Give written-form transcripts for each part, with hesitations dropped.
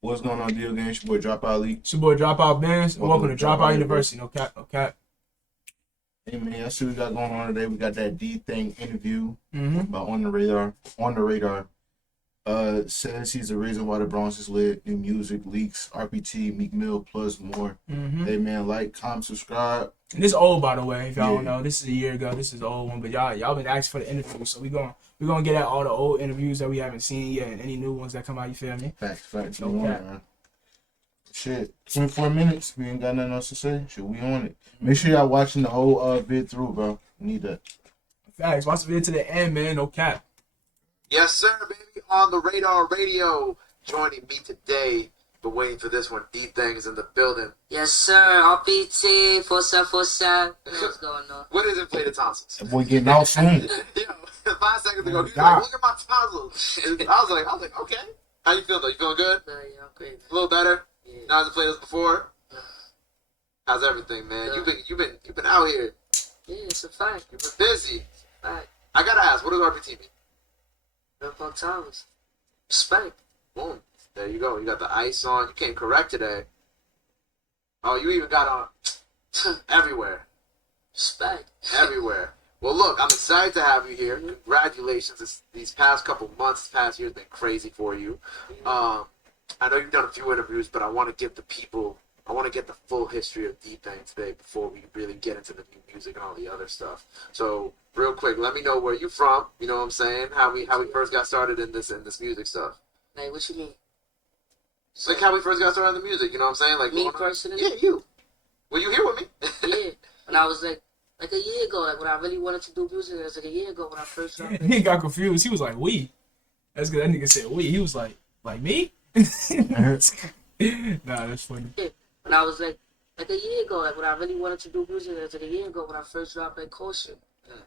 What's going on, deal gang? It's your boy Dropout Lee. It's your boy Dropout Bands, and welcome to Dropout University. No cap, no cap. Hey man, I see what we got going on today. We got that DThang interview about on the radar. Says he's the reason why the Bronx is lit. New music leaks, RPT, Meek Mill, plus more. Hey man, like, comment, subscribe. And this is old, by the way. If y'all don't know, this is a year ago. This is the old one, but y'all been asking for the interview, so we gonna get at all the old interviews that we haven't seen yet, and any new ones that come out. You feel me? Facts. No cap. Man. Shit, 24 minutes. We ain't got nothing else to say. Shit, we on it. Make sure y'all watching the whole vid through, bro. We need that. Facts. Watch the video to the end, man. No cap. Yes, sir, baby. On the Radar Radio. Joining me today, but waiting for this one. DThang is in the building. Yes, sir. RPT, 4747. What's going on? What is inflated tonsils? That boy getting out soon. Yo, 5 seconds ago, he was like, look at my tonsils. I was like, okay. How you feel, though? You feeling good? Yeah, I'm great, man. A little better? Yeah. Not as inflated as before? How's everything, man? Yeah. You've been out here. Yeah, it's a fact. You've been busy. It's a fact. I gotta ask, what does RPT mean? Real Punk Towers. Respect. Boom. There you go. You got the ice on. You came correct today. Oh, you even got on everywhere. Respect. Everywhere. Well, look, I'm excited to have you here. Congratulations. These past couple months, this past year has been crazy for you. I know you've done a few interviews, but I want to get the full history of DThang today before we really get into the new music and all the other stuff. So, real quick, let me know where you from. You know what I'm saying? How we first got started in this music stuff. Like, what you mean? Like how we first got started in the music. You know what I'm saying? Like Me personally? Yeah, you. Were you here with me? Yeah. When I was like a year ago, like when I really wanted to do music, it was like a year ago when I first started. He got confused. He was like, "We." That's good. That nigga said, "We." He was like me. Nah, that's funny. Yeah. When I was like a year ago, like when I really wanted to do music, it was like a year ago when I first dropped like Caution.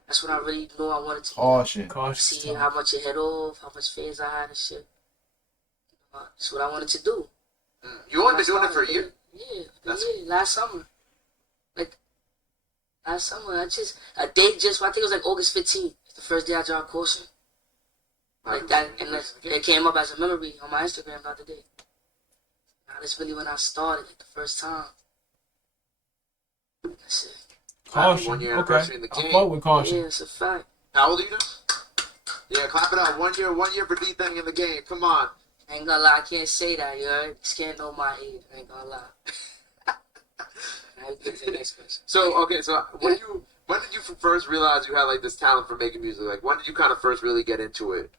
That's when I really knew I wanted to Caution. see how much it hit off, how much fans I had and shit. That's what I wanted to do. You only been doing it for a year? Yeah, last summer. Like, last summer, I think it was like August 15th. The first day I dropped Caution. Like that, and it came up as a memory on my Instagram the other day. Now, that's really when I started, like the first time. That's it. Caution. 1 year Okay. anniversary in the I game. fought with Caution. Yeah, it's a fact. How old are you now? Yeah, clap it up. 1 year for DThang in the game. Come on. I ain't gonna lie, I can't say that, you heard? Just can't know my age, I ain't gonna lie. I get to the next question. So when did you first realize you had like this talent for making music? Like when did you kind of first really get into it?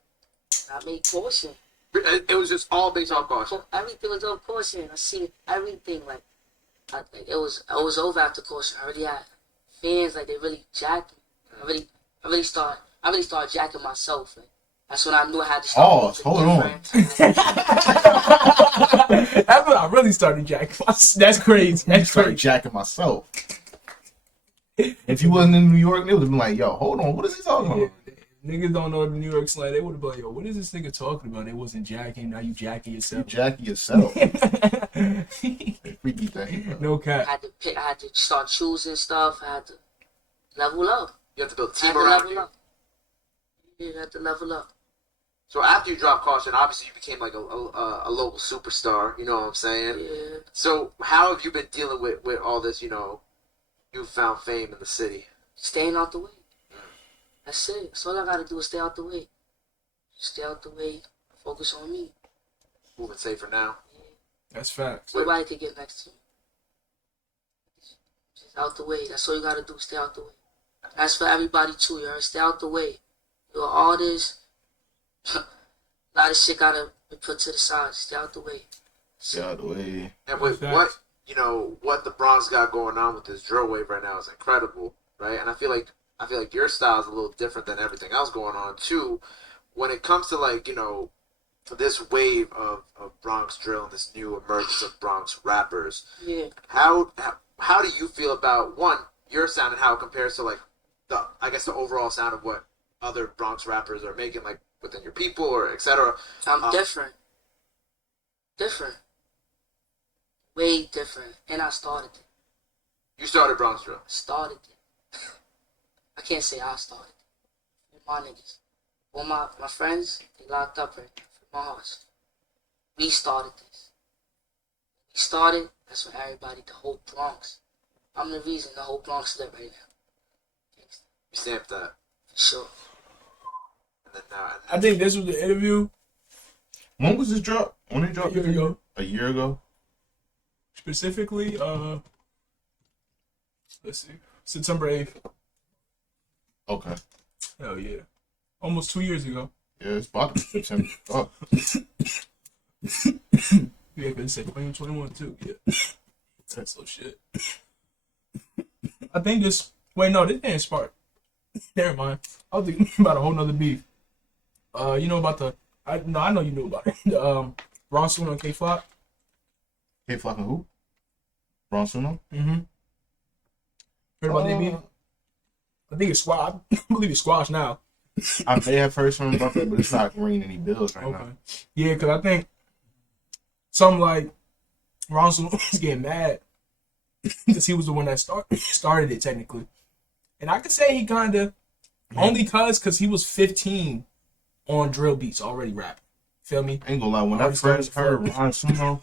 I made Caution. It was just all based off Caution. Everything was on Caution. I seen everything, like it was over after Caution. I really had fans, like they really jacked me. I really started jacking myself. Like, that's when I knew I had to start. Hold on. That's when I really started jacking. That's crazy. I started jacking myself. If you wasn't in New York, they would have been like, "Yo, hold on, what is he talking about?" Niggas don't know the New York slang. They would have been like, "Yo, what is this nigga talking about?" They wasn't jacking. Now you jacking yourself. You jacking yourself. Freaky thing. Bro. No cap. I had to start choosing stuff. I had to level up. You have to build a team around you. Yeah, I had to level up. So after you dropped Caution, obviously you became like a local superstar. You know what I'm saying? Yeah. So how have you been dealing with all this, newfound fame in the city? Staying out the way. That's it. That's all I gotta do is stay out the way. Stay out the way. Focus on me. Moving safer now. Yeah. That's facts. Nobody can get next to you. Just out the way. That's all you gotta do. Stay out the way. That's for everybody too. You heard? Stay out the way. You're an artist. A lot of shit gotta be put to the side. Stay out the way. Stay out the way. And with what the Bronx got going on with this drill wave right now is incredible, right? And I feel like your style is a little different than everything else going on too. When it comes to like, this wave of Bronx drill and this new emergence of Bronx rappers, Yeah. how do you feel about one, your sound and how it compares to like the overall sound of what other Bronx rappers are making, like within your people or etc. I'm different. Different. Way different. And I started it. You started Bronx drill. Started it. I can't say I started it. My niggas. All my friends, they locked up right now for my house. We started this. started, that's for everybody, the whole Bronx. I'm the reason the whole Bronx lit right now. You stamped that. For sure. And then now. I think this was the interview. When was this drop? When it dropped? A year ago. A year ago? Specifically, let's see, September 8th. Okay. Hell yeah. Almost 2 years ago. Yeah, it's about to be September. Oh. Yeah, because it said 2021 too. Yeah. That's so shit. I think this. Wait, no, this ain't spark. Never mind. I was thinking about a whole nother beef. You know about the. I know you knew about it. The Bronx and K Flock. K Flock and who? Bronsuno? Mm-hmm. Heard about that beef? I think it's squash. I believe it's squash now. I may have heard something about that, but it's not ringing any bells right now. Yeah, because I think something like Ronson was getting mad because he was the one that started it technically. And I could say he kind of, only because he was 15 on drill beats already rapping. Feel me? I ain't gonna lie, when I Already first started heard Ron Suno,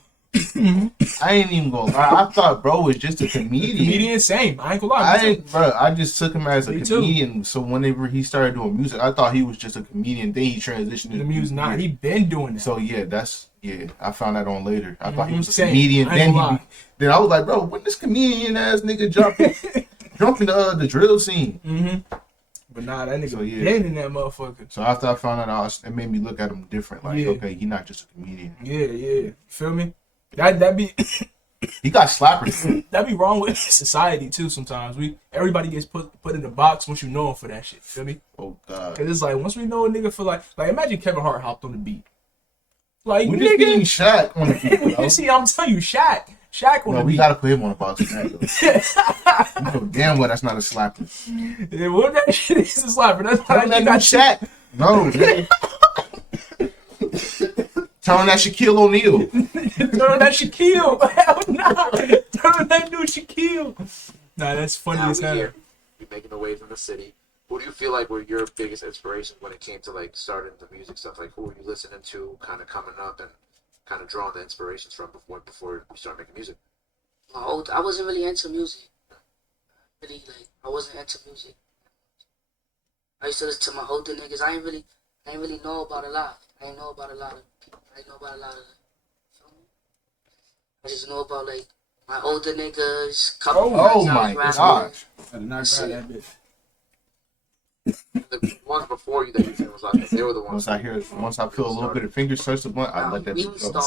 I ain't even gonna lie. I thought bro was just a comedian. Comedian, same. I ain't gonna lie. I just took him as a Me too. comedian. So whenever he started doing music, I thought he was just a comedian. Then he transitioned The music, nah, he been doing that. So yeah, I found that on later. I thought he was a Same. comedian. I ain't gonna lie. Then I was like, bro, when this comedian ass nigga jumping the drill scene? Mm-hmm. But nah, that nigga been in that motherfucker. So after I found that out, it made me look at him different. Like, okay, he not just a comedian. Yeah. Feel me? That be he got slappers. that be wrong with society too. Sometimes everybody gets put in a box once you know him for that shit. Feel me? Oh god. Cause it's like once we know a nigga for like imagine Kevin Hart hopped on the beat. Like we just getting nigga, Shaq on the beat. you see, I'm telling you, Shaq on the we beat. gotta put him on the box. You know damn well that's not a slapper. Yeah, what that shit is a slapper. That's not That not Shaq. No. Turn that Shaquille O'Neal. Turn that Shaquille. Hell nah. Turn that new Shaquille. Nah, that's funny as hell. You're making the waves in the city. Who do you feel like were your biggest inspirations when it came to like starting the music stuff? Like who were you listening to, kind of coming up and kind of drawing the inspirations from before you start making music? I wasn't really into music. I wasn't into music. I used to listen to my older niggas. I ain't really know about a lot. I ain't know about a lot of people. I ain't know about a lot of. I just know about like my older niggas. Oh my gosh! I did not grab that bitch. The ones before you that you said was like they were the ones. Once I feel a little bit of finger touch the blunt, I let that bitch go.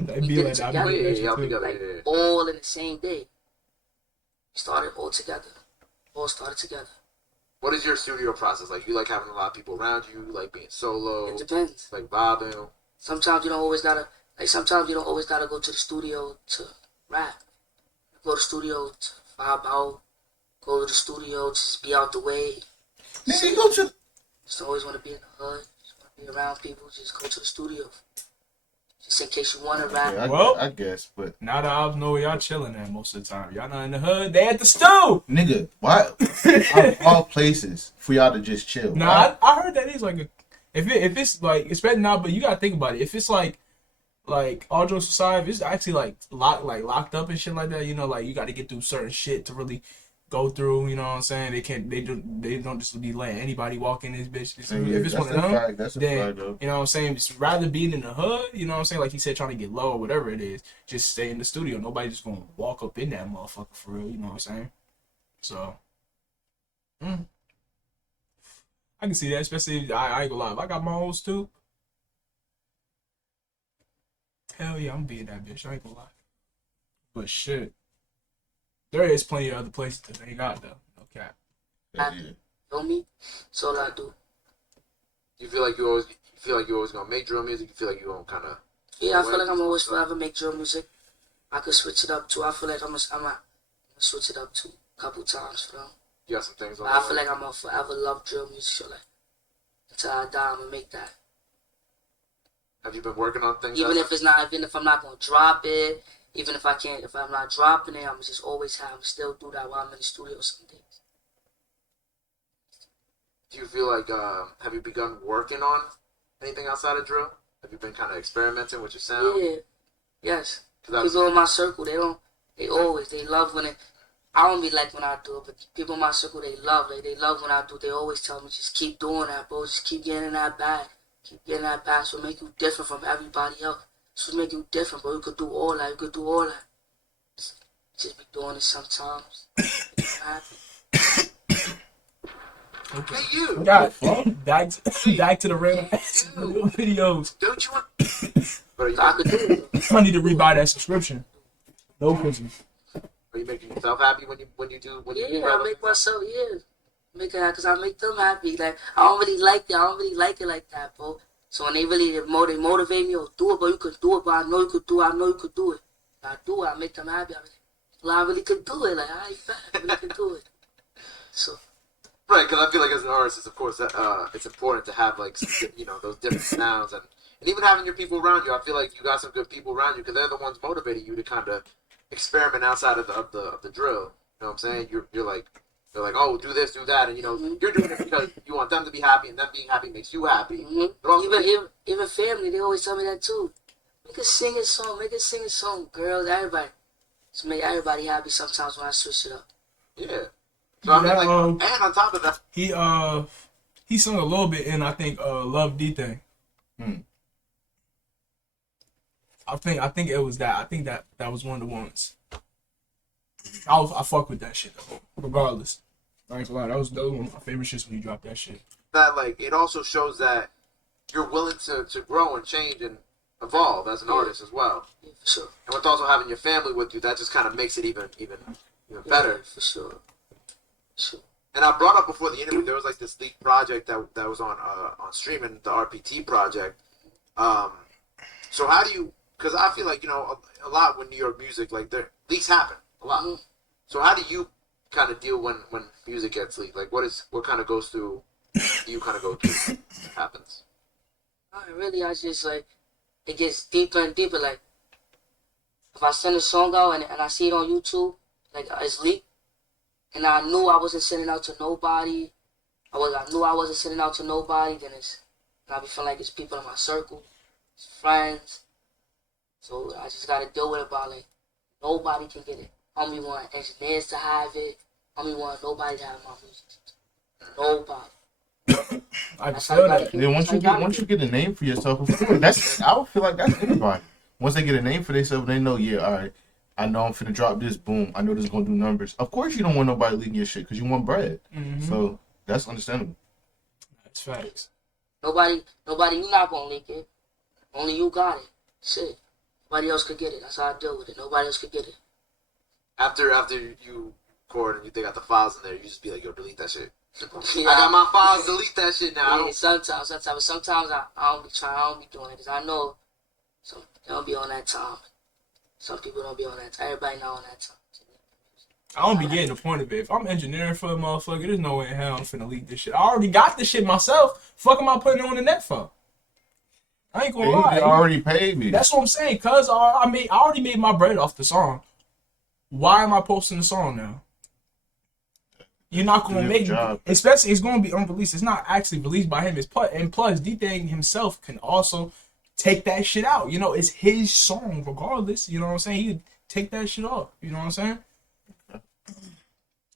That'd be like that. Yeah. All in the same day. We started all together. All started together. What is your studio process like? You like having a lot of people around you? You like being solo? It depends. Like vibing? Sometimes you don't always gotta go to the studio to rap. Go to the studio to vibe out. Go to the studio to just be out the way. Nigga, go to. Just always want to be in the hood. Just want to be around people. Just go to the studio. Just in case you want to rap. Yeah, I guess, but now the ops know where y'all chilling at most of the time. Y'all not in the hood. They at the stew. Nigga, why? Out of all places for y'all to just chill. Nah, I heard that is like if it's like it's better now, but you gotta think about it. If it's like all jokes aside, if it's actually like locked up and shit like that, you know, like you got to get through certain shit to really go through. You know what I'm saying? They don't just be letting anybody walk in this bitch. If it's one of them, then you know what I'm saying. Just rather being in the hood, you know what I'm saying. Like he said, trying to get low or whatever it is, just stay in the studio. Nobody just gonna walk up in that motherfucker for real. You know what I'm saying? So. I can see that, especially if I ain't gonna lie. If I got my own too, hell yeah, I'm being that bitch. I ain't gonna lie. But shit, there is plenty of other places that they got though. No cap. Yeah. Feel me? That's all I do. You feel like you always gonna make drill music? You feel like you gonna kind of? Yeah, I feel like I'm always forever make drill music. I could switch it up too. I feel like I'm gonna switch it up too a couple times for them. You got some things on. I feel like I'm gonna forever love drill music. So like until I die, I'm gonna make that. Have you been working on things? Even if I'm not gonna drop it, even if I'm not dropping it, I'm just always still do that while I'm in the studio some days. Do you feel like have you begun working on anything outside of drill? Have you been kind of experimenting with your sound? Yeah, yes. People in my circle, they love when I don't be like when I do it, but people in my circle, they love when I do it. They always tell me, just keep doing that, bro. Just keep getting that bag. Keep getting that bag. So make you different from everybody else. So make you different, bro. You could do all that. Just be doing it sometimes. Okay. Hey, you. Got back to the random videos. Don't you want? I could do it. I need to rebuy that subscription. No pussy. Are you making yourself happy when you do I make myself, make it, cause I make them happy. Like I don't really like it like that, bro. So when they motivate me, do it, bro. You could do it, bro. I know you could do it. I do it. I make them happy. I really could do it. Like I really could do it. So. Right, because I feel like as an artist, it's, of course, it's important to have like those different sounds and even having your people around you. I feel like you got some good people around you because they're the ones motivating you to kind of experiment outside of the drill. You know what I'm saying? You're like, oh, do this, do that, and you're doing it because you want them to be happy, and them being happy makes you happy. Mm-hmm. But also, even family, they always tell me that too. Make a singing song, girls, everybody. To make everybody happy. Sometimes when I switch it up. Yeah. So I mean, and on top of that, he sung a little bit in I think Love DThang. I think it was that. I think that was one of the ones. I fuck with that shit though, regardless. I ain't gonna lie, that was one of my favorite shits when you dropped that shit. That like it also shows that you're willing to grow and change and evolve as an artist as well. Yeah, for sure. And with also having your family with you, that just kind of makes it even better. Yeah, for sure. Sure. And I brought up before the interview, there was like this leaked project that was on streaming, the RPT project. So how do you? Because I feel like a lot with New York music, like leaks happen a lot. Mm-hmm. So how do you kind of deal when music gets leaked? Like what kind of goes through? Do you kind of go through? What happens? Really, I just like it gets deeper and deeper. Like if I send a song out and I see it on YouTube, like it's leaked. And I knew I wasn't sending out to nobody. I knew I wasn't sending out to nobody. Then I be feeling like it's people in my circle, it's friends. So I just gotta deal with it about like nobody can get it. Homie want engineers to have it. Homie want nobody to have my music. Nobody. I feel that. Then once you get a name for yourself, of course, I would feel like that's anybody. Once they get a name for themselves, they know, all right. I know I'm finna drop this, boom. I know this is gonna do numbers. Of course you don't want nobody leaking your shit because you want bread. Mm-hmm. So that's understandable. That's facts. Nobody, you're not gonna leak it. Only you got it. Shit. Nobody else could get it. That's how I deal with it. Nobody else could get it. After you record and they got the files in there, you just be like, yo, delete that shit. Yeah. I got my files, delete that shit now. Yeah, sometimes I don't be doing it because I know they don't be on that time. Some people don't be on that time. Everybody not on that time. I don't be getting the point of it. If I'm engineering for a motherfucker, there's no way in hell I'm finna leak this shit. I already got this shit myself. Fuck am I putting it on the net for? I ain't gonna lie. They already paid me. That's what I'm saying. Cause I already made my bread off the song. Why am I posting the song now? You're not gonna make it. Especially it's gonna be unreleased. It's not actually released by him. And plus, DThang himself can also take that shit out. It's his song regardless. You know what I'm saying? He could take that shit off. You know what I'm saying?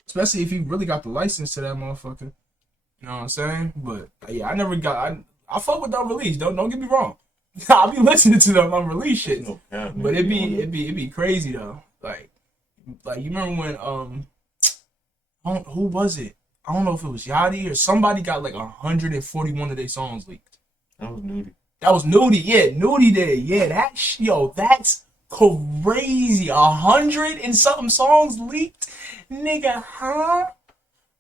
Especially if he really got the license to that motherfucker. You know what I'm saying? But yeah, I fuck with the unreleased. Don't get me wrong. I'll be listening to the unreleased shit. But it'd be crazy though. Like you remember when who was it? I don't know if it was Yachty or somebody got like 141 of their songs leaked. That was Nudie. That was Nudie, yeah. Nudie did, yeah. That's crazy. 100 and something songs leaked, nigga, huh?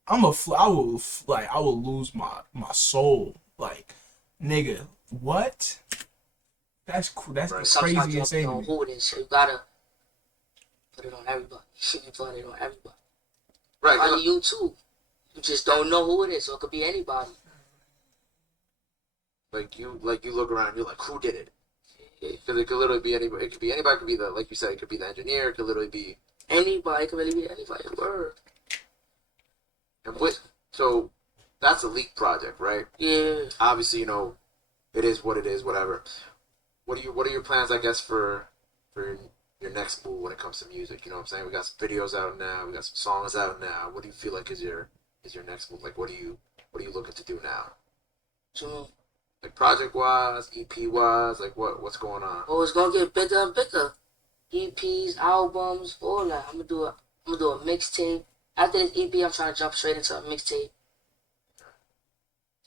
I will lose my soul, like, nigga, what? That's crazy insane. You don't know who it is, so you gotta put it on everybody. You put it on everybody. Right. On you too. You just don't know who it is, so it could be anybody. Like you look around, you're like, who did it? Because it could literally be anybody. It could be anybody. It could be like you said, it could be the engineer. It could literally be anybody. It could really be anybody. Word. And so that's a leak project, right? Yeah. Obviously, it is what it is. Whatever. What are your plans? I guess for your next move when it comes to music? You know what I'm saying? We got some videos out now. We got some songs out now. What do you feel like is your next move? Like, what are you looking to do now? So, Like project wise, EP wise, like what's going on? oh, it's gonna get bigger and bigger. EPs, albums, all that. I'm gonna do a mixtape. After this EP, I'm trying to jump straight into a mixtape.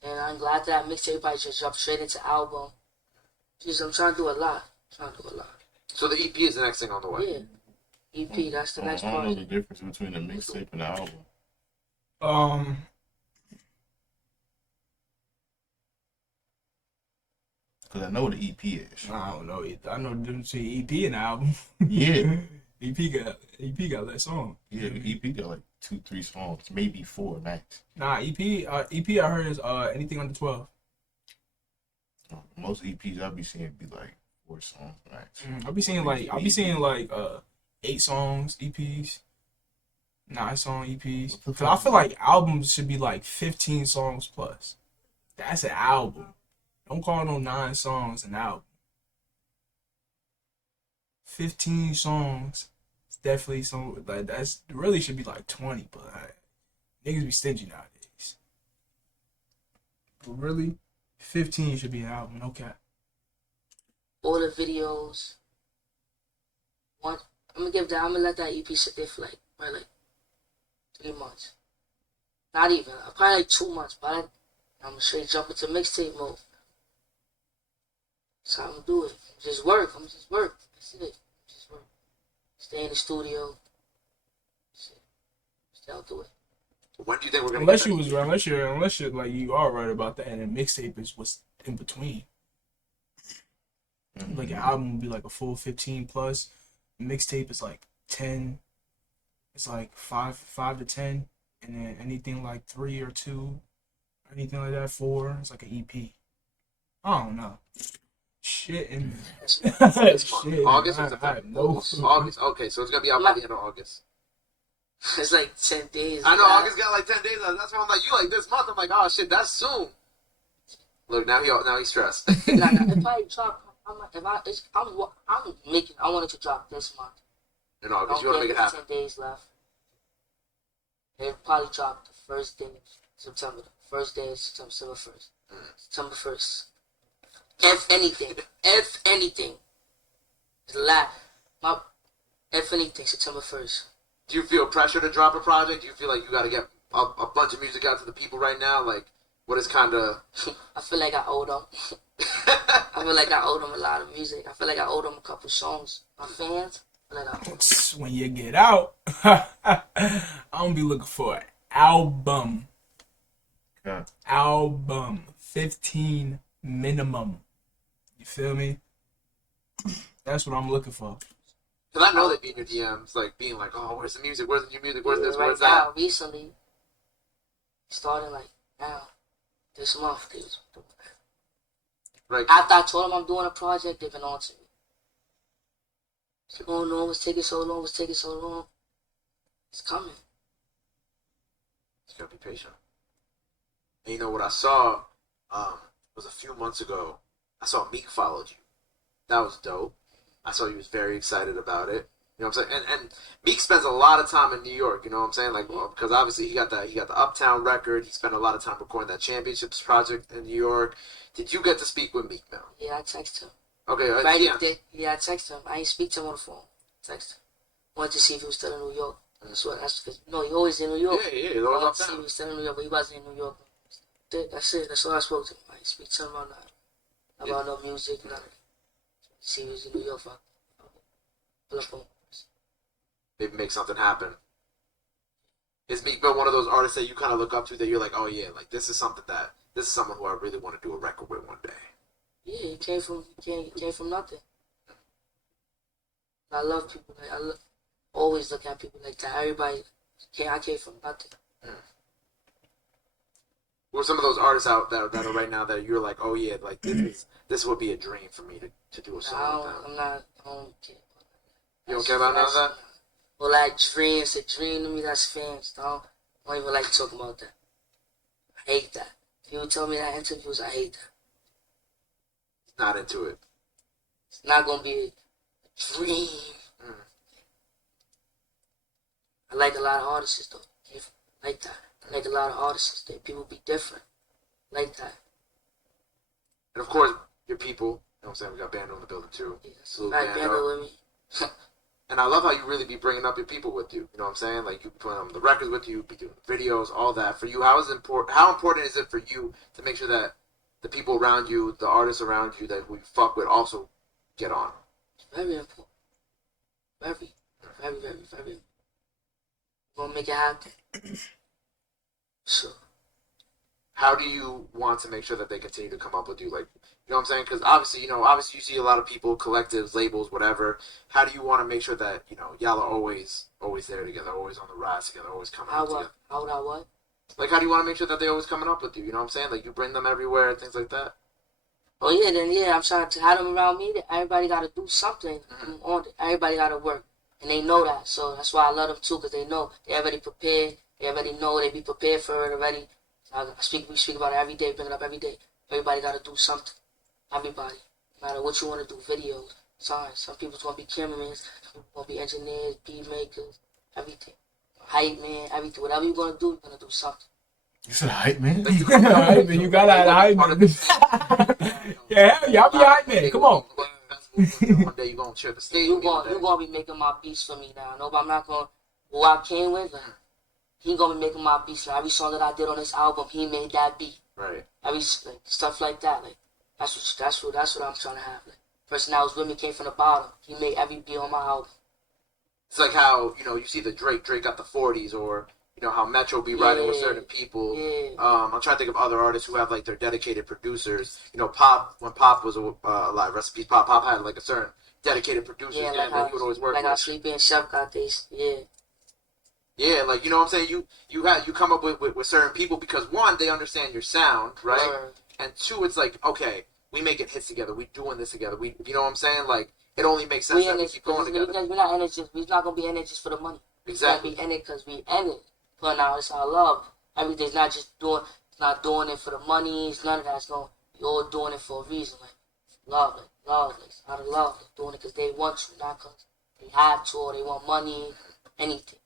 And I'm glad that mixtape I just jump straight into album. Just I'm trying to do a lot. So the EP is the next thing on the way. Yeah. EP, that's the next I don't know part. the difference between a mixtape and an album. Because I know what an EP is. I don't know. I know the difference between EP and album. Yeah. EP got less songs. Yeah, the EP got like 2-3 songs, maybe 4 max. Nah, EP I heard is anything under 12. Most EPs I be seeing be like 4 songs max. I'll be seeing like 8 songs EPs, 9 song EPs. Cause I feel like albums should be like 15 songs plus. That's an album. Don't call no 9 songs an album. 15 songs. It's definitely some like that's really should be like 20, but niggas be stingy nowadays. But really, 15 should be an album. No cap. All the videos. I'm gonna let that EP sit there for like 3 months. Not even. Probably like 2 months. But I'm gonna straight jump into mixtape mode. That's how I'm gonna do it. Just work. I'm just work. That's it. Just work. Stay in the studio. That's it. Stay out the way. When do you think we're gonna? Unless you're like you are right about that, and then mixtape is what's in between. Like an album would be like a full 15 plus. Mixtape is like 10. It's like 5 to 10, and then anything like 3 or 2, anything like that 4. It's like an EP. I don't know. Shit in This month. shit. August or I have September? no August. Okay, so it's gonna be out by the end of August. It's like 10 days. I know August got like 10 days. That's why I'm like, you like this month? I'm like, oh shit, that's soon. Look, now he's stressed. Nah, if I drop, I want it to drop this month. In August, you want to make it happen. 10 days left. It'll probably drop the first day of September. First day of September 1st. September 1st. If anything. It's a lot. If anything, September 1st. Do you feel pressure to drop a project? Do you feel like you got to get a bunch of music out to the people right now? Like, what is kind of... I feel like I owe them. I feel like I owe them a lot of music. I feel like I owe them a couple songs. My fans, I feel like I owe them. When you get out, I'm gonna be looking for an album. Yeah. Album. 15 minimum. You feel me? That's what I'm looking for. Because I know they be in your DMs, like, being like, oh, where's the music? Where's the new music? Where's this? Right Where's now, that? recently, starting like now, this month, dude. Right. After I told them I'm doing a project, they've been on to me. Oh no, what's taking so long? It's coming. You gotta be patient. And you know what I saw, was a few months ago, I saw Meek followed you. That was dope. I saw he was very excited about it. You know what I'm saying? And Meek spends a lot of time in New York, you know what I'm saying? Like, well, because obviously he got the Uptown record. He spent a lot of time recording that Championships project in New York. Did you get to speak with Meek, man? Yeah, I text him. Okay, Right yeah. Yeah, I text him. I ain't speak to him on the phone. Text him. Wanted to see if he was still in New York. That's because he always in New York. Yeah, he's I always wanted to see if he uptown. was still in New York, but he wasn't in New York. That's it. That's all I spoke to him. I didn't speak to him about no music, nothing. See if he was in New York. Pull up on him. Maybe make something happen. Is Meek been one of those artists that you kind of look up to that you're like, oh yeah, like this is someone who I really want to do a record with one day? Yeah, he came from nothing. I love people like always look at people like that. I came from nothing. Who are some of those artists out that are right now that you're like, oh yeah, like this would be a dream for me to do a song with them? I don't care. You don't care about none of that? Well, like dreams, a dream to me, that's fans. I don't even like talking about that. I hate that. People tell me that in interviews, I hate that. Not into it. It's not gonna be a dream. lot of artists though. Like that. Like a lot of artists, people be different. Like that. And of course, your people. You know what I'm saying? We got Bando in the building too. Yeah. Salute Like Bando with me. And I love how you really be bringing up your people with you. You know what I'm saying? Like you put on the records with you, be doing videos, all that. For you, how important is it for you to make sure that the people around you, the artists around you that we fuck with, also get on? Very important. Very. We're gonna make it happen. Sure. How do you want to make sure that they continue to come up with you? Like, you know what I'm saying? Because obviously, you see a lot of people, collectives, labels, whatever. How do you want to make sure that, y'all are always there together, always on the rise together, always coming up together? How would I what? Like, how do you want to make sure that they're always coming up with you? You know what I'm saying? Like, you bring them everywhere, things like that. Oh yeah, then yeah, I'm trying to have them around me. Everybody got to do something on it. Everybody got to work, and they know that. So that's why I love them too, because they know they already prepared. They already know they be prepared for it already. We speak about it every day, bring it up every day. Everybody got to do something. Everybody, no matter what you want to do, videos, songs. Some people's gonna be cameramen, some people gonna be engineers, beat makers, everything. Hype man, everything. Whatever you're gonna do something. You said hype man? Hype man, you gotta have hype man. Yeah, y'all be hype man. Come on. One day you're gonna share the stage. You're gonna be making my beats for me now. No, but I'm not gonna. Who I came with, he gonna be making my beats. Like, every song that I did on this album, he made that beat. Right. Every stuff like that. Like that's what I'm trying to have. Like, person that was with me came from the bottom. He made every beat on my album. It's like how you see the Drake got the 40s, or how Metro be riding with certain people. Yeah. I'm trying to think of other artists who have like their dedicated producers. Pop, when Pop was alive, rest in peace, Pop had like a certain dedicated producers that he would always work like with. how Sleepy and Chef got this. Yeah. Yeah, like you know what I'm saying. You come up with certain people because one, they understand your sound, right? And two, it's like, okay, we making hits together. We doing this together. You know what I'm saying? Like, it only makes sense that we keep going together. We're not in it just. We're not gonna be in it just for the money. Exactly. We gotta be in it because we in it. Putting out it's our love. Everything's not just doing. It's not doing it for the money. It's none of that. It's going. You're all doing it for a reason. Like love, like out of love. Like, doing it because they want to, not because they have to or they want money, anything.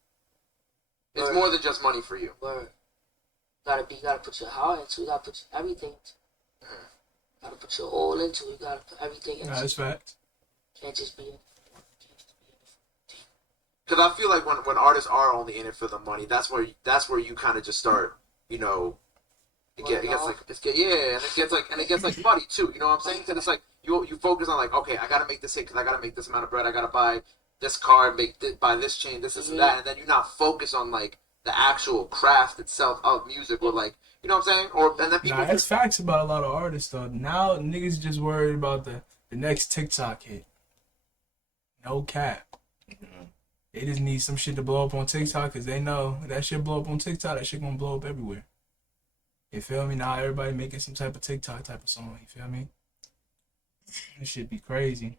It's more than just money for you. Word. You gotta put your heart into it. You gotta put everything into it. You gotta put your all into it. You gotta put everything into it. That's fact. Can't just be in it. Because I feel like when artists are only in it for the money, that's where you kind of just start, it gets like muddy too. You know what I'm saying? Because it's like you focus on like, okay, I gotta make this hit because I gotta make this amount of bread. I gotta buy this car, buy this chain, this and that, and then you're not focused on like the actual craft itself of music, or like, you know what I'm saying? And then people. That's facts about a lot of artists though. Now niggas just worried about the next TikTok hit. No cap. They just need some shit to blow up on TikTok because they know that shit blow up on TikTok, that shit gonna blow up everywhere. You feel me? Now everybody making some type of TikTok type of song. You feel me? This shit be crazy.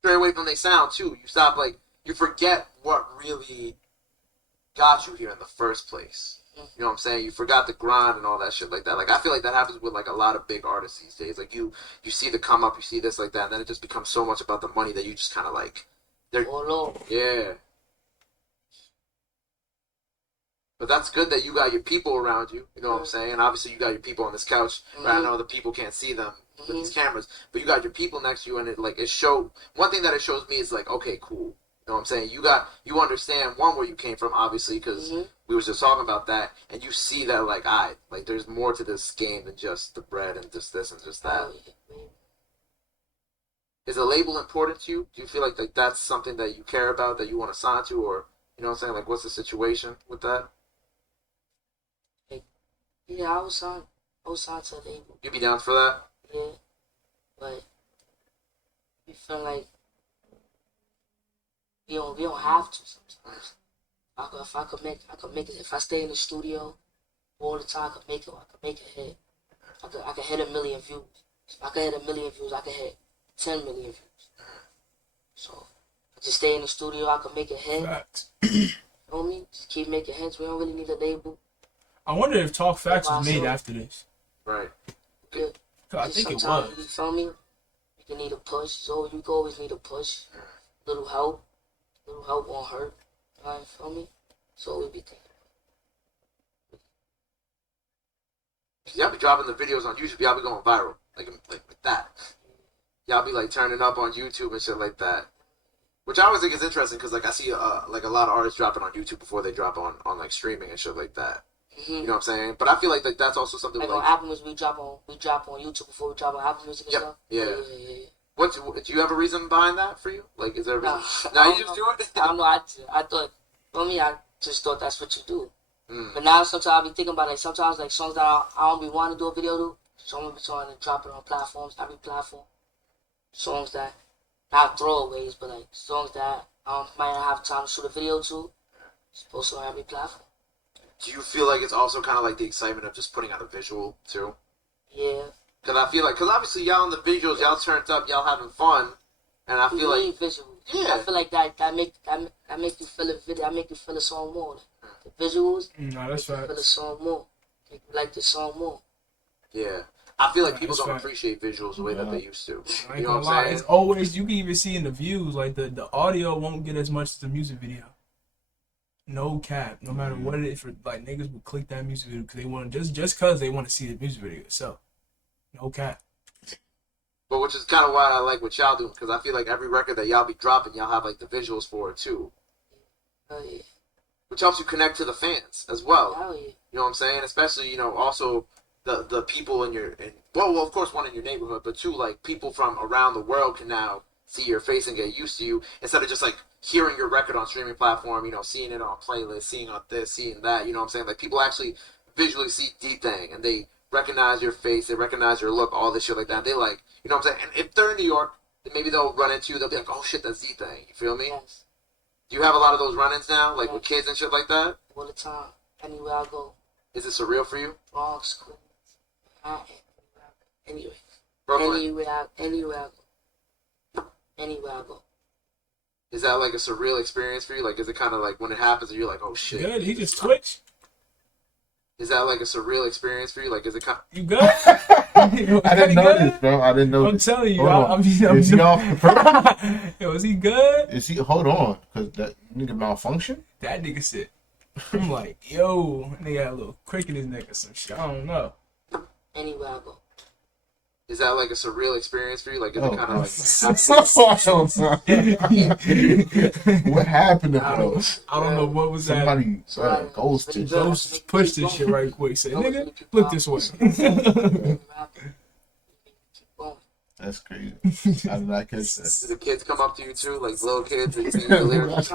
Straight away from their sound too. You stop you forget what really got you here in the first place. You know what I'm saying? You forgot the grind and all that shit like that. Like I feel like that happens with like a lot of big artists these days. Like you see the come up, you see this like that, and then it just becomes so much about the money that you just kind of like. Yeah. But that's good that you got your people around you. You know what I'm saying? And obviously you got your people on this couch. But I know the people can't see them with these cameras. But you got your people next to you, and it show. One thing that it shows me is like, okay, cool. You know what I'm saying? You understand where you came from, obviously, because we was just talking about that, and you see that like there's more to this game than just the bread and just this and just that. Is a label important to you? Do you feel like that's something that you care about, that you want to sign to, or you know what I'm saying? Like, what's the situation with that? Yeah, I was signed to a label. You be down for that? Yeah, but we feel like we don't have to sometimes. I could make it. If I stay in the studio all the time, I could make a hit. I could hit 1 million views. If I could hit 1 million views, I could hit 10 million views. So I just stay in the studio. I could make a hit. Facts. You know what I mean? Just keep making hits. We don't really need a label. I wonder if Talk Facts was made after this. Right. Yeah. I think it was. You feel me? You need a push. So you always need a push. Little help won't hurt. You feel me? So we be thinking. Y'all be dropping the videos on YouTube. Y'all be going viral, like that. Y'all be like turning up on YouTube and shit like that. Which I always think is interesting because like I see like a lot of artists dropping on YouTube before they drop on like streaming and shit like that. Mm-hmm. You know what I'm saying? But I feel like that's also something like like on albums we drop on YouTube before we drop on Apple Music and Yep. stuff. Yeah. Yeah. What do you have a reason behind that for you? Like, is there a reason? Nah, No, you just do it. I don't know. I thought for me, I just thought that's what you do. Mm. But now sometimes I be thinking about like sometimes like songs that I don't be wanting to do a video to, so I'm gonna be trying to drop it on platforms, every platform. Songs that not throwaways, but like songs that I might not have time to shoot a video to. Supposed to on every platform. Do you feel like it's also kind of like the excitement of just putting out a visual too? Yeah. Because I feel like, because obviously y'all in the visuals, y'all turned up, y'all having fun, and I feel like visuals. Yeah. I feel like that make you feel a video. That make you feel a song more. Like, the visuals. No, that's make you right. feel a song more. Make you like the song more. yeah, I feel like Right, people that's don't right. appreciate visuals the way that they used to. I ain't You know gonna what I'm lie. saying? It's always, you can even see in the views, like the audio won't get as much as the music video. No cap. No matter what it is, for like niggas will click that music video because they want just cause they want to see the music video itself. No cap. But which is kind of why I like what y'all do, because I feel like every record that y'all be dropping, y'all have like the visuals for it too, Oh yeah. which helps you connect to the fans as well. Hell yeah. You know what I'm saying? Especially, you know, also the people in your, well, of course, one in your neighborhood, but two, like, people from around the world can now see your face and get used to you instead of just, like, hearing your record on streaming platform, you know, seeing it on playlists, seeing on this, seeing that, you know what I'm saying? Like, people actually visually see DThang, and they recognize your face, they recognize your look, all this shit like that. They, like, you know what I'm saying? And if they're in New York, then maybe they'll run into you, they'll be like, oh, shit, that's DThang. You feel me? Yes. Do you have a lot of those run-ins now, like, with kids and shit like that? All the time. Anywhere I go. Is it surreal for you? Bronx, Queens, Manhattan, anywhere. Brooklyn? Anywhere I go. Anywhere I go. Is that like a surreal experience for you? Like, is it kind of like when it happens and you're like, oh shit? Good. He just twitched. Is that like a surreal experience for you? Like, is it kind You good? I didn't know this, bro. I didn't know I'm this. telling you. Hold on. I'm Is he off the perk? Yo, is he good? Is he? Hold on, because that nigga malfunction. That nigga said. I'm like, yo, nigga had a little crick in his neck or some shit. I don't know. Anywhere I go. Is that like a surreal experience for you? Like, is it kind of like... What happened to I bro? don't know what was that. Somebody ghosted. Ghost pushed this shit right quick. Said, nigga, look this way. That's crazy. I did not catch that. Do the kids come up to you too? Like, little kids? And sing the lyrics?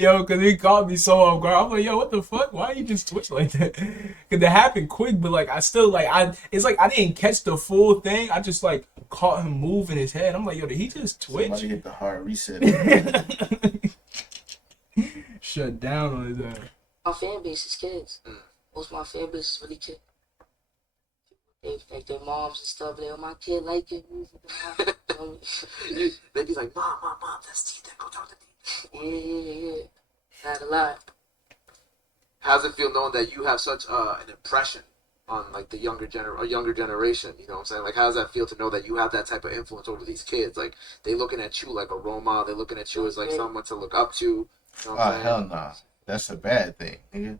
Yo, cause he caught me so off guard. I'm like, yo, what the fuck? Why you just twitch like that? Cause it happened quick, but like I still like it's like I didn't catch the full thing. I just like caught him moving his head. I'm like, yo, did he just twitch? Somebody hit the hard reset. Shut down on his ass. My fan base is kids. Most of my fan base is really kids. They like their moms and stuff. They, oh, my kid like it. They'd be like, mom, that's DThang. Go talk to DThang. Yeah. Not a lot. How does it feel knowing that you have such an impression on like the younger generation? You know what I'm saying? Like, how does that feel to know that you have that type of influence over these kids? Like, they looking at you like a role model. They looking at you as like someone to look up to. You know what I'm saying? Hell nah. That's a bad thing, nigga.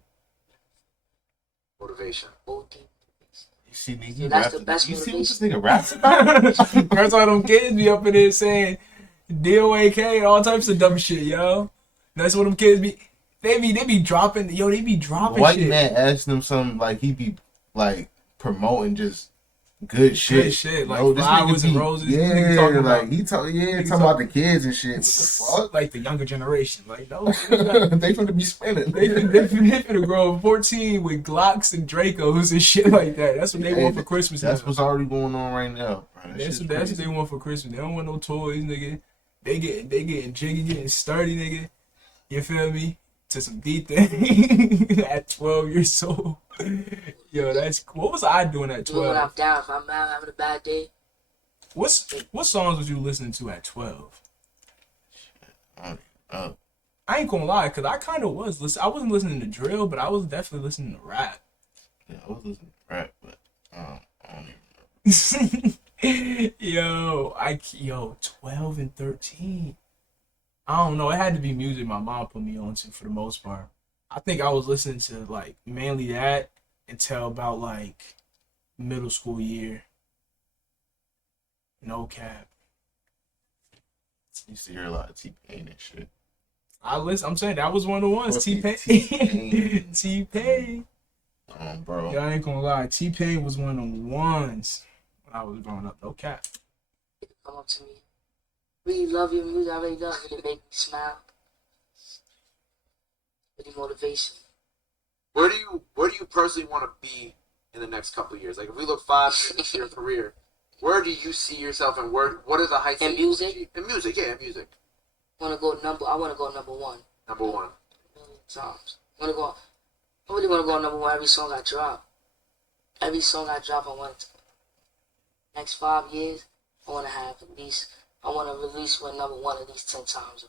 Motivation. You see me? So that's the best you see what this motivation. nigga raps about? That's why them kids be up in there saying DOAK, all types of dumb shit, yo. That's what them kids be. They be dropping. Yo, they be dropping White shit. man asked him something like he be like promoting just good shit. Good shit, like No, this flowers nigga and be- roses. Yeah, This nigga talking like about, he talking nigga about the kids and shit. What the fuck? like the younger generation. Like no, They finna be spinning. they finna grow 14 with Glocks and Dracos and shit like that. That's what they want for Christmas. That's now. what's already going on right now, bro. That's what they want for Christmas. They don't want no toys, nigga. They getting jiggy, getting sturdy, nigga. You feel me? To some DThang at 12 years old. Yo, that's what was I doing at Do it when 12? I'm down. If I'm out having a bad day. What songs was you listening to at 12? Oh, I ain't gonna lie, cause I kind of was listening. I wasn't listening to drill, but I was definitely listening to rap. yeah, I was listening to rap, but I don't even know. Yo, 12 and 13. I don't know. It had to be music my mom put me on to for the most part. I think I was listening to like mainly that until about like middle school year. No cap. Used to hear a lot of T-Pain and shit. I'm saying that was one of the ones. Fucking T-Pain. T-Pain. Bro. Yeah, I ain't gonna lie. T-Pain was one of them ones when I was growing up. No cap. Come up to me. Really love your music. I really love it. It make me smile. Really motivation. Where do you personally want to be in the next couple of years? Like if we look 5 years into your career, where do you see yourself and what are the heights In that you music? achieve? In music, yeah, in music. I want to go number one. Number one. A million times. I really want to go number one every song I drop. Every song I drop, I want to. Next 5 years, I want to release one number one at least 10 times.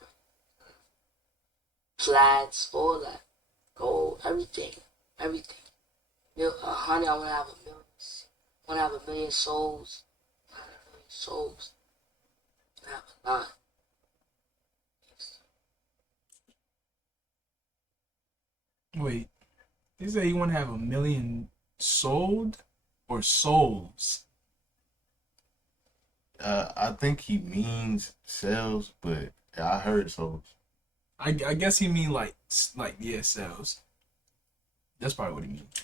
Flats, all that. Gold, everything. Everything. Honey, I want to have a million. I want to have a million souls. I want to have a million souls. I have a lot. Wait. You say you want to have a million sold or souls? I think he means sales, but I heard souls. I guess he mean like yeah, sales. That's probably what he means.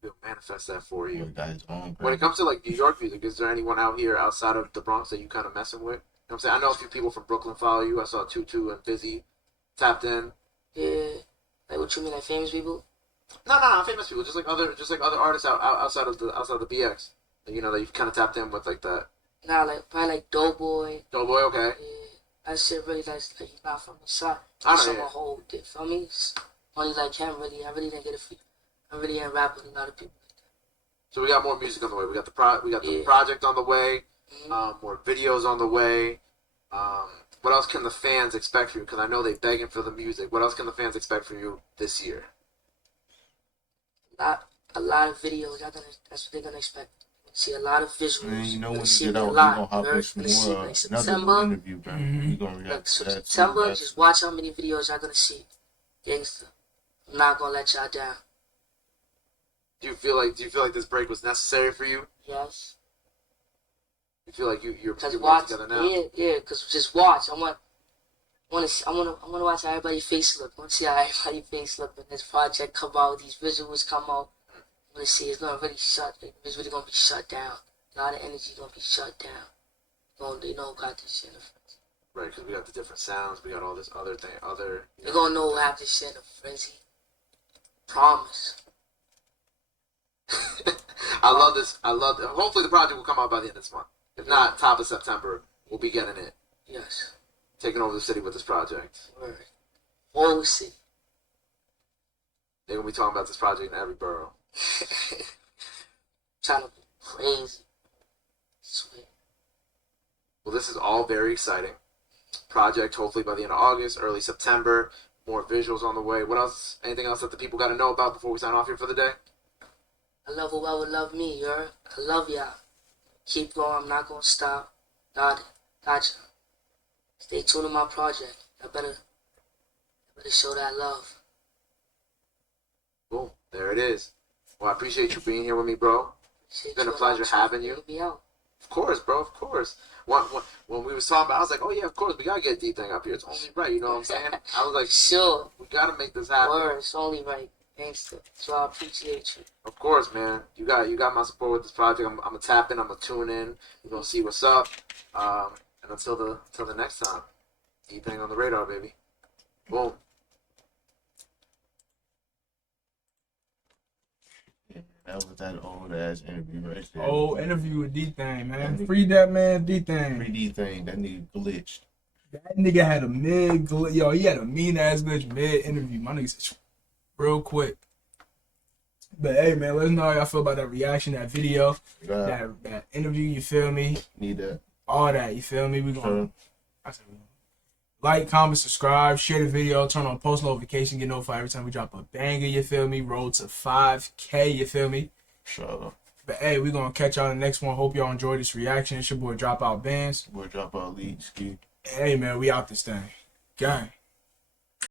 He'll manifest that for you. Got his own When it comes to like New York music, is there anyone out here outside of the Bronx that you kind of messing with? You know what I'm saying? I know a few people from Brooklyn follow you. I saw Tutu and Busy tapped in. Yeah. Like what you mean, like famous people? No, famous people, just like other artists outside of the BX. You know that you've kind of tapped in with like that. Nah, like probably like Doughboy. Doughboy, okay. Yeah, that shit really nice. Like he's not from the side. I He's know, from yeah. a whole different. I mean, only like him really. I really didn't get a few. I really ain't rap with a lot of people. So we got more music on the way. We got the Yeah. project on the way. Mm-hmm. More videos on the way. What else can the fans expect from you? Because I know they begging for the music. What else can the fans expect from you this year? A lot of videos. That's what they're gonna expect. See a lot of visuals. Man, you know when you see get a out, we're lot. gonna hop in some See, more like another September. little interview, bro. We gonna Like react to that. too. September, That's- just watch how many videos y'all gonna see. Gangsta. I'm not gonna let y'all down. Do you feel like this break was necessary for you? Yes. You feel like you're Cause putting watch, together now? yeah. Cause just watch. I want to watch how everybody's face look. I want to see how everybody's face look when this project come out. These visuals come out. I want to see it's gonna really it's really gonna be shut down. A lot of energy gonna be shut down. They don't got this shit in the frenzy. Right, because we got the different sounds. We got all this other thing. They gonna know what have this shit in the frenzy. Promise. I love this. Hopefully the project will come out by the end of this month. If not, top of September, we'll be getting it. Yes. Taking over the city with this project. Word. Whole city. They're going to be talking about this project in every borough. Trying to be crazy. Sweet. Well, this is all very exciting. Project hopefully by the end of August, early September. More visuals on the way. What else? Anything else that the people got to know about before we sign off here for the day? I love whoever love me, you heard? I love y'all. Keep going, I'm not gonna stop. Got it. Gotcha. Stay tuned to my project. I better show that love. Boom. There it is. Well, I appreciate you being here with me, bro. It's been a pleasure having you. Me out. Of course, bro. Of course. When we was talking about, I was like, oh yeah, of course, we gotta get DThang up here. It's only right. You know what I'm saying? I was like, Sure. we gotta make this happen. Word, it's only right. Gangsta. So I appreciate you. Of course, man. You got my support with this project. I'm gonna tap in. I'm gonna tune in. We're gonna see what's up. And until the next time, DThang on the radar, baby. Boom. That was that old ass interview right there. Oh, interview with DThang, man. Free that man, DThang. 3D thing. That nigga glitched. That nigga had a he had a mean ass glitch mid interview. My nigga said real quick. But hey man, let us know how y'all feel about that reaction, that video, that interview, you feel me? Need that. All that, you feel me? We gonna Sure. like, comment, subscribe, share the video, turn on post notification, get notified every time we drop a banger, you feel me? Roll to 5K, you feel me? Sure. But hey, we gonna catch y'all in the next one. Hope y'all enjoyed this reaction. It's your boy Dropout Bands. We'll drop our lead ski. Hey man, we out this thing. Gang.